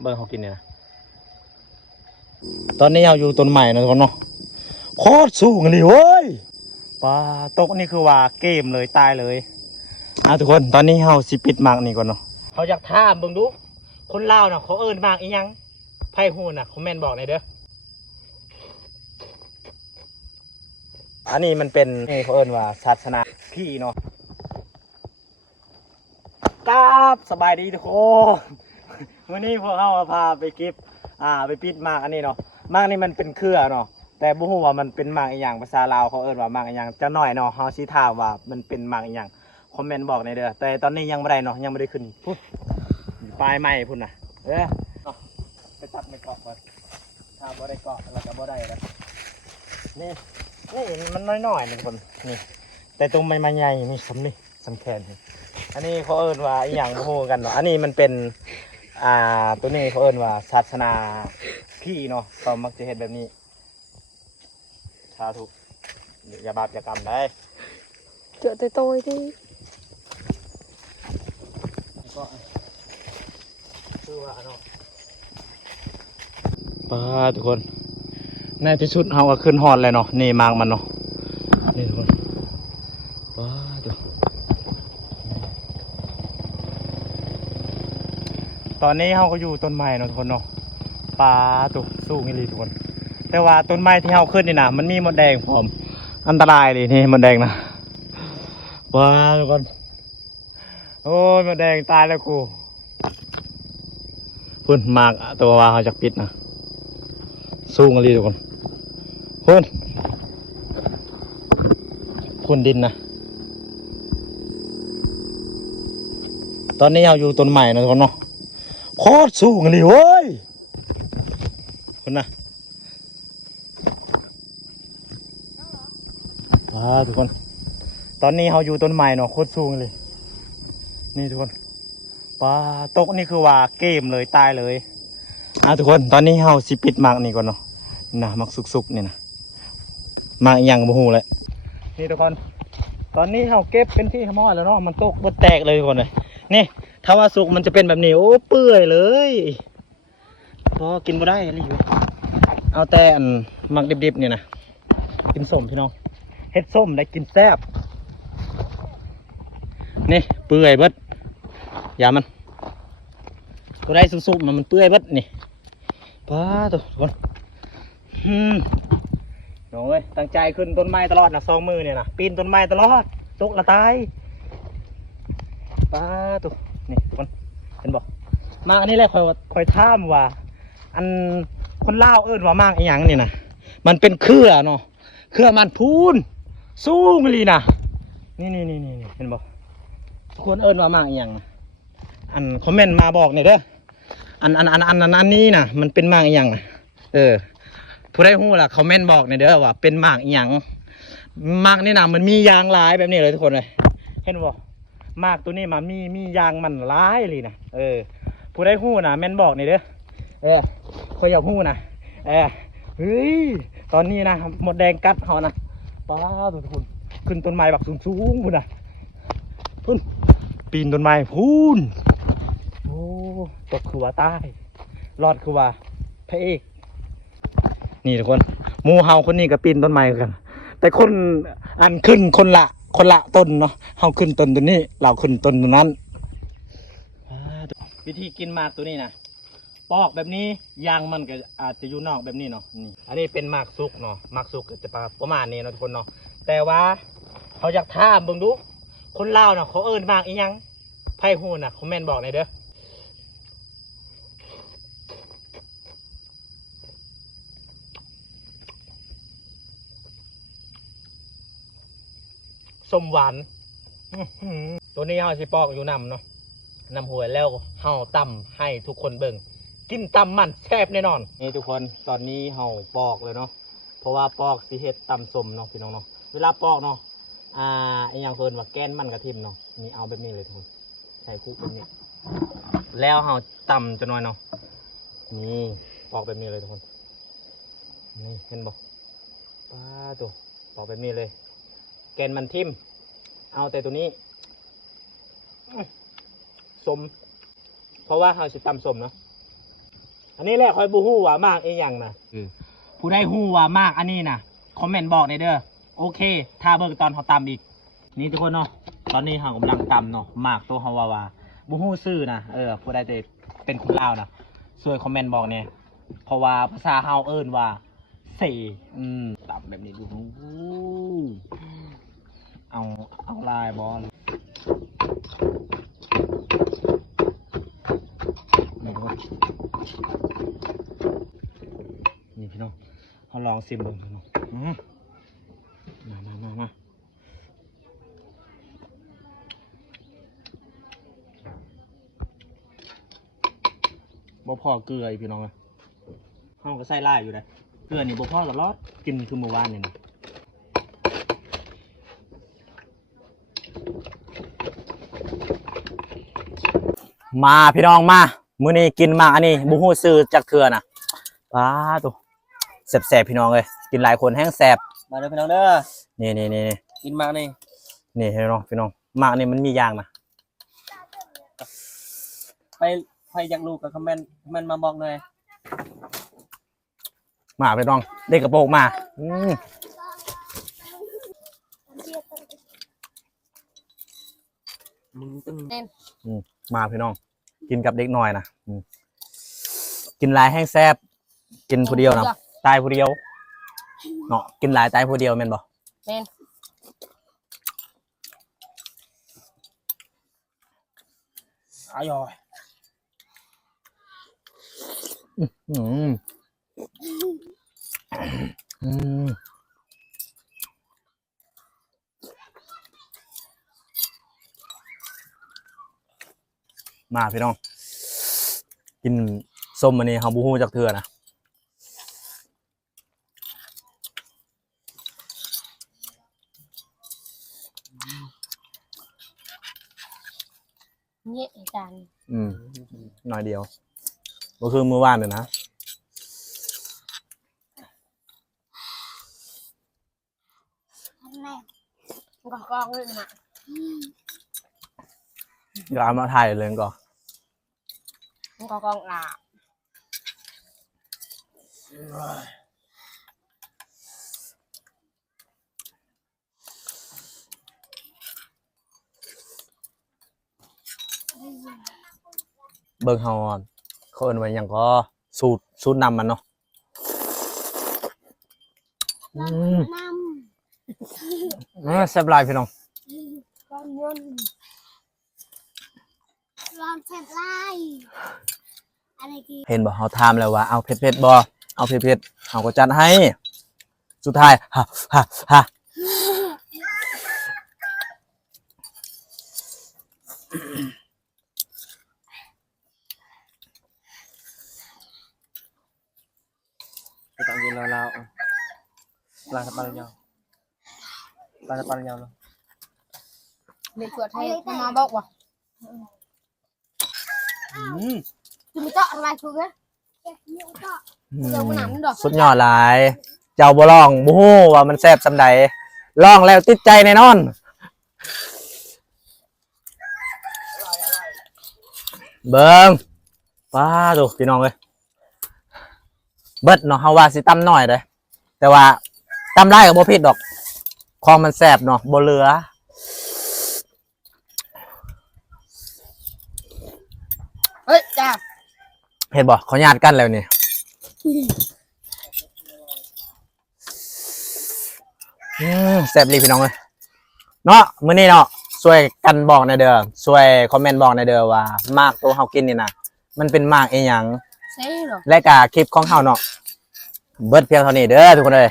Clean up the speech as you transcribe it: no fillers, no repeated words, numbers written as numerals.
เบิ่งเขากินเนี่ยนะตอนนี้เราอยู่ต้นใหม่นะทุกคนเนาะโคตรสูงเลยเว้ยปลาตกนี่คือว่าเกมเลยตายเลยทุกคนตอนนี้เราสิปิดมากนี่ก่อนเนาะเขาอยากถามเบิ่งดูคนลาวน่ะเขาเอิ้นมากอีหยังไพ่หูน่ะคอมเมนต์บอกหน่อยเด้ออันนี้มันเป็นนี่เขาเอิ้นว่าศาสนาพี่เนาะกราบสบายดีทุกคนวันนี้พวกเราพาไปเก็บไปปิดมากอันนี้เนาะมากนี่มันเป็นเครือเนาะแต่บ่ฮู้ว่ามันเป็นมากอีหยังภาษาลาวเขาเอิ้นว่ามากอีหยังจะน้อยเนาะเฮาสิถามว่ามันเป็นมากอีหยังคอมเมนต์บอกหน่อยเด้อแต่ตอนนี้ยังบ่ได้เนาะยังบ่ได้ขึ้นพุ่นปลายไม้พุ่นน่ะไปตัดไม่เกาะก่อนถ้าบ่ได้เกาะแล้วก็บ่ได้แล้วนี่มันน้อยๆนี่ทุกคนนี่แต่ตรงไม้ใหญ่มีสำนี่สำแขนอันนี้เขาเอิ้นว่าอีหยังบ่ฮู้กันเนาะอันนี้มันเป็นตัวนี้เขาเอิ้นว่าศาสนาพี่เนาะเขามักจะเฮ็ดแบบนี้สาธุอย่าบาปอย่ากรรมได้เจอแต่โตยดิก็คือว่าเนาะป้าทุกคนในที่สุดเราก็ขึ้นฮอดเลยเนาะนี่มางมันเนาะนี่ทุกคนป้าทุกตอนนี้เราก็อยู่ต้นไม้เนาะทุกคนเนาะปลาตุกสู้งี้เลยทุกคนแต่ว่าต้นไม้ที่เราขึ้นนี่นะมันมีมดแดงพร้อมอันตรายเลยนี่มดแดงนะปลาทุกคนโอ้ยมดแดงตายแล้วกูพุ่นมากตัวว่าเขาจะปิดนะสู้งี้เลยทุกคนพุ่นดินนะตอนนี้เราอยู่ต้นไม้นะทุกคนเนาะโคตรสูงเลยเว้ยคุณนะทุกคนตอนนี้เราอยู่ต้นไม้เนาะโคตรสูงเลยนี่ทุกคนปลาตกนี่คือว่าเกมเลยตายเลยทุกคนตอนนี้เราสิปิดมากนี่ก่อนเนาะนะมักสุกๆนี่นะมาอีกอย่างบ่ฮู้เลยนี่ทุกคนตอนนี้เราเก็บเป็นที่ทมอดแล้วเนาะมันตกบดแตกเลยทุกคนเลยนี่ถ้าว่าสุกมันจะเป็นแบบนี้โอ้เปื่อยเลยพอกินบ่ได้อะไรอยู่เอาแต่อันมักดิบๆนี่นะกินส้มพี่น้องเฮ็ดส้มได้กินแซ่บนี่เปื่อยเบิดอย่ามันบ่ได้สุกๆมันเปื่อยเบิดนี่ป้าทุกคนน้องเอ้ยตั้งใจขึ้นต้นไม้ตลอดนะสองมือเนี่ยนะปีนต้นไม้ตลอดตกละตายป้าตุนี่ทุกคนเห็นบอกมากอันนี้แหละคอยท่ามว่าอันคนเล่าเอิ้นว่ามากอีหยังนี่นะมันเป็นเครือเนาะเครือมันพูนสู้มิลีนะนี่เห็นบอกทุกคนเอิ้นว่ามากอีหยังอันคอมเมนต์มาบอกเนี่ยเด้ออันนี้นะมันเป็นมากอีหยังผู้ได้หู้ล่ะคอมเมนต์บอกเนี่ยเด้อว่าเป็นมากอีหยังมากนี่นะมันมียางลายแบบนี้เลยทุกคนเลยเห็นบ่มากตัวนี้มามียางมันลายเลยนะผู้ได้หู้นะแม่นบอกเนี่ยเด้อคอยอยากหู้นะเฮ้ยตอนนี้นะหมดแดงกัดเขานะป้าทุกคนขึ้นต้นไม้แบบสูงพุ่นนะพุ่นปีนต้นไม้พุ่นโอ้ตกคือว่าตายรอดคือว่าพระเอกนี่ทุกคนหมูเฮาคนนี้ก็ปีนต้นไม้กันแต่คนอันขึ้นคนละต้นเนาะเฮาขึ้นต้นตัวนี้เราขึ้นต้นตัวนั้นวิธีกินหมากตัวนี้นะปอกแบบนี้ยางมันก็อาจจะอยู่นอกแบบนี้เนาะนี่อันนี้เป็นหมากสุกเนาะหมากสุกจะประมาณนี้เนาะทุกคนเนาะแต่ว่าเขาอยากถามเบิ่งดูคนลาวเนาะเขาเอิ้นหมากอีหยังไพ่หูน่ะคอมเมนต์บอกหน่อยเด้อส้มหวานตัวนี้เขาสิปอกอยู่นำเนาะนำหวยแล้วเฮาตำให้ทุกคนเบิ่งกินตำมันแซ่บแน่นอนนี่ทุกคนตอนนี้เฮาปอกเลยเนาะเพราะว่าปอกสิเฮ็ดตำส้มเนาะพี่น้องเนาะเวลาปอกเนาะอย่างเพิ่นว่าแกนมันกระทิมเนาะนี่เอาแบบนี้เลยทุกคนใส่คุกแบบนี้แล้วเฮาตำจะน้อยเนาะนี่ปอกแบบนี้เลยทุกคนนี่เห็นบ่ป้าตัวปอกแบบนี้เลยแกนมันทิ่มเอาแต่ตัวนี้สมเพราะว่าเราสิตำสมเนาะ อันนี้แหละคอยบูฮู้ว่ามากอีหยังนะผู้ได้ฮู้ว่ามากอันนี้นะคอมเมนต์บอกในอยเด้อโอเคถ้าเบิ่งตอนเขาตำอีกนี่ทุกคนเนาะตอนนี้เขากำลังตำเนาะมากตัวเขาว่าบูฮู้ซื่อนะผู้ได้จะเป็นคนลาวนะช่วยคอมเมนต์บอกเนี่ยเพราะว่าภาษาเฮาเอิ้นว่าเสตำแบบนี้ดูเอาลายบอลนี่พี่น้องเขาลองซิมดูพี่น้องมาบ่พอเกลือพี่น้องเขาก็ใส่ลายอยู่เลยเกลือนี่บ่พอตลอดกินคือเมื่อวานนี่นะมาพี่น้องมามื้อนี้กินมากอันนี้บูฮู้ซื้อจากเถื่อน่ะป้าตัวแสบๆพี่น้องเลยกินหลายคนแห้งแสบมาเด้อพี่น้องเด้อนี่กินมากนี่นี่พี่น้องมากนี่มันมียางนะไปอยากรู้กับคอมเมนต์มาบอกหน่อยมาพี่น้องเด็กกระโปรงมามาพี่น้องกินกับเด็กน้อยนะกินหลายแห้งแซ่บกินผู้เดียวนะตายผู้เดียวเนาะกินหลายตายผู้เดียวแม่นบ่แม่นอร่อยมาพี่น้องกินส้มอันนี้เฮาบ่ฮู้จักเทื่อนะเนี่ยอาจารย์หน่อยเดียวก็คือมื้อวานเลยนะกองเลยนะเดี๋ยวเอามาถ่ายเลยก่อนกองอ่ะเบิ่งเฮาเขาเอิ้นว่าหยังก็สูตรนำมันเนาะแซ่บหลายพี่น้องเห็นบ่เฮาถามแล้วว่าเอาเผ็ดๆบ่เอาเผ็ดๆเฮาก็จัดให้สุดท้ายฮะไปตั้งกินลาวปลาสปาเยาเลยมีเกิดให้มาบอกว่าจะมีเจาะอะไรคือไงสุดยอดหลายเจ้าบ่ลองบ่ฮู้ว่ามันแซ่บส่ำใดลองแล้วติดใจแน่นอนเบิ่งป้าดูพี่น้องเอ้ยเบิดเนาะเฮาว่าสิตำน้อยเด้แต่ว่าตำหลายก็บ่ผิดดอกของมันแซ่บเนาะบ่เหลือเฮ้ยจ้าเห็นบ่เขาญาติกันแล้วนี่แซ่บเลยพี่น้องเอ้ยเนาะมื้อนี้เนาะช่วยกันบอกในเด้อช่วยคอมเมนต์บอกในเด้อว่ามากตัวเฮากินนี่นะมันเป็นมากอีหยังและก็คลิปของเฮาเนาะเบิดเพียงเท่านี้เด้อทุกคนเอ้ย